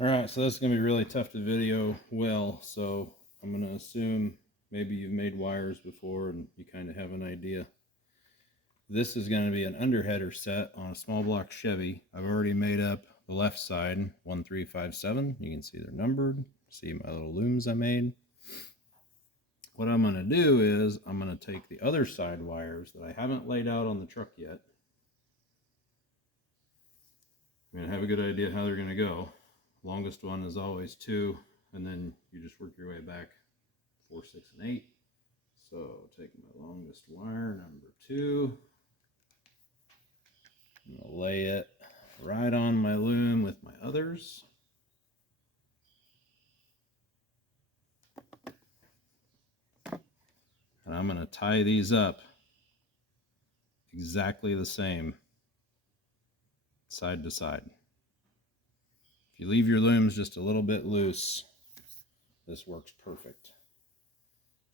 Alright, so this is going to be really tough to video well, so I'm going to assume maybe you've made wires before and you kind of have an idea. This is going to be an underheader set on a small block Chevy. I've already made up the left side, 1357. You can see they're numbered. See my little looms I made. What I'm going to do is I'm going to take the other side wires that I haven't laid out on the truck yet. I'm going to have a good idea how they're going to go. Longest one is always 2, and then you just work your way back 4, 6, and 8. So take my longest wire, number 2. I'm going to lay it right on my loom with my others. And I'm going to tie these up exactly the same, side to side. If you leave your looms just a little bit loose, this works perfect.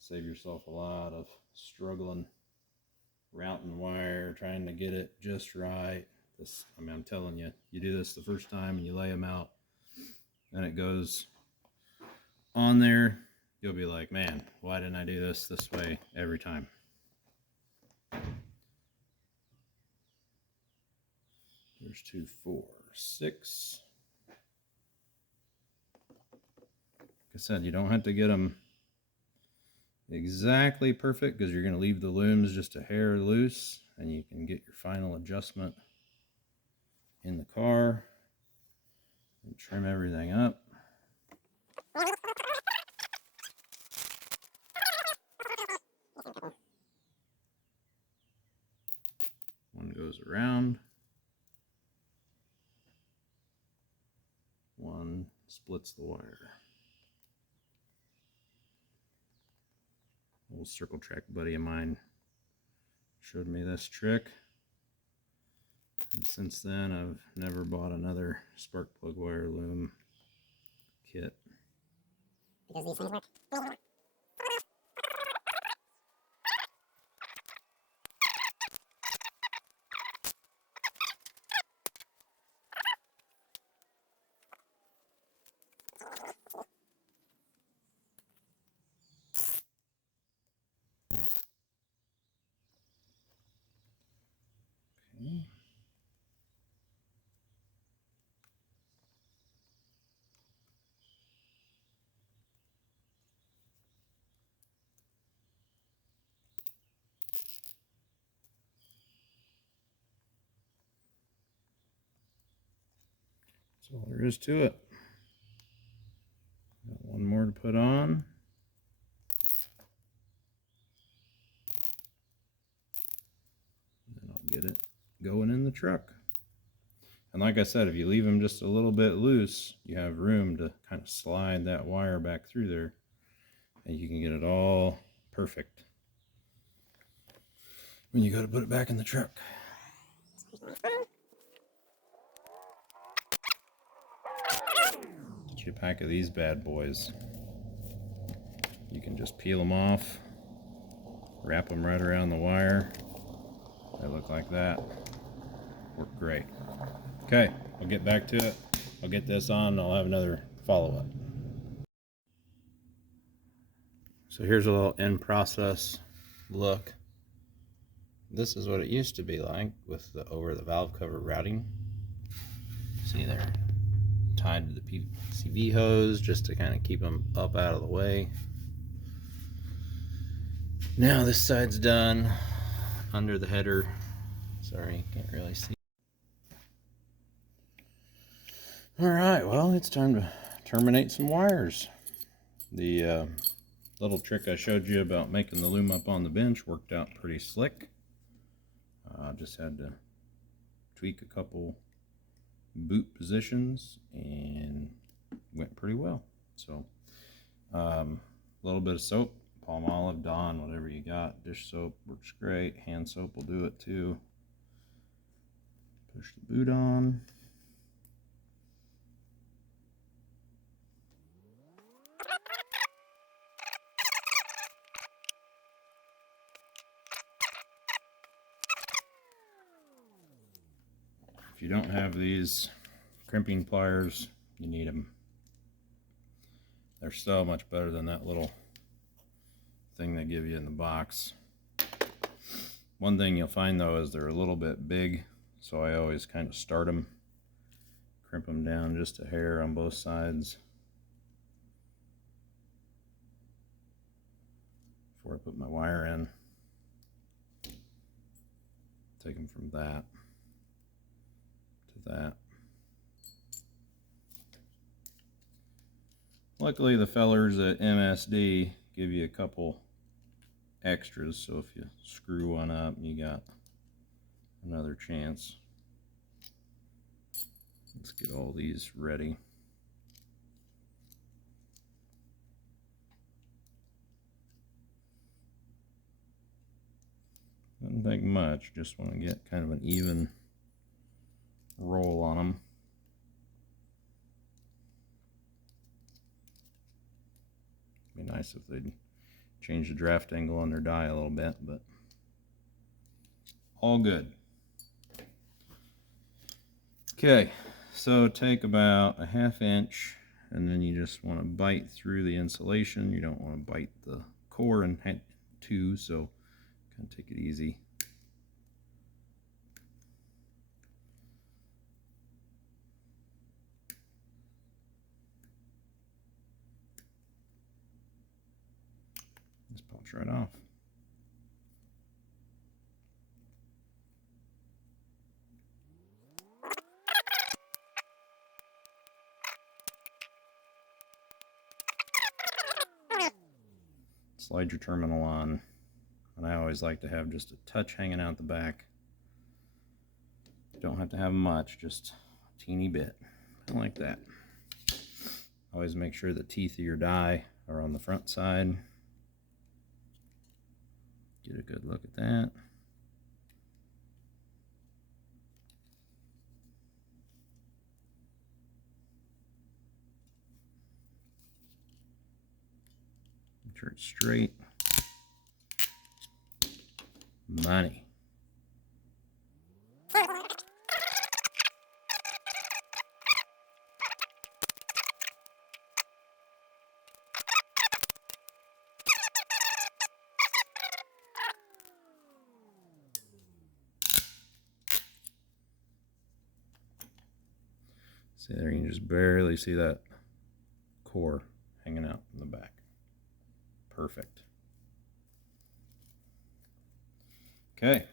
Save yourself a lot of struggling, routing wire, trying to get it just right. I'm telling you, you do this the first time and you lay them out, and it goes on there, you'll be like, man, why didn't I do this way every time? There's 2, 4, 6. Like I said, you don't have to get them exactly perfect because you're going to leave the looms just a hair loose, and you can get your final adjustment in the car and trim everything up. One goes around, one splits the wire. Old Circle Track buddy of mine showed me this trick, and since then I've never bought another spark plug wire loom kit. Because these things work. Okay. That's all there is to it. Got one more to put on. And I'll get it going in the truck. And like I said, if you leave them just a little bit loose, you have room to kind of slide that wire back through there, and you can get it all perfect when you go to put it back in the truck. Get you a pack of these bad boys. You can just peel them off, wrap them right around the wire. They look like that. Work great. Okay, I'll get back to it. I'll get this on and I'll have another follow-up. So here's a little in process look. This is what it used to be like with the over the valve cover routing. See, they're tied to the PCV hose just to kind of keep them up out of the way. Now this side's done under the header. Sorry, can't really see. Alright, well, it's time to terminate some wires. The little trick I showed you about making the loom up on the bench worked out pretty slick. Just had to tweak a couple boot positions and went pretty well. So a little bit of soap, Palmolive, Dawn, whatever you got. Dish soap works great. Hand soap will do it too. Push the boot on. If you don't have these crimping pliers, you need them. They're so much better than that little thing they give you in the box. One thing you'll find though is they're a little bit big, so I always kind of start them, crimp them down just a hair on both sides before I put my wire in. Take them from that to that. Luckily the fellers at MSD give you a couple extras, so if you screw one up, you got another chance. Let's get all these ready. Doesn't take much, just want to get kind of an even roll on them. Be nice if they'd change the draft angle on their die a little bit, but all good. Okay, so take about a 1/2 inch, and then you just want to bite through the insulation. You don't want to bite the core in two, so kind of take it easy. Just pops right off. Slide your terminal on, and I always like to have just a touch hanging out the back. You don't have to have much, just a teeny bit, like that. Always make sure the teeth of your die are on the front side. Get a good look at that. Make sure it's straight. Money. See there, you can just barely see that core hanging out in the back. Perfect. Okay.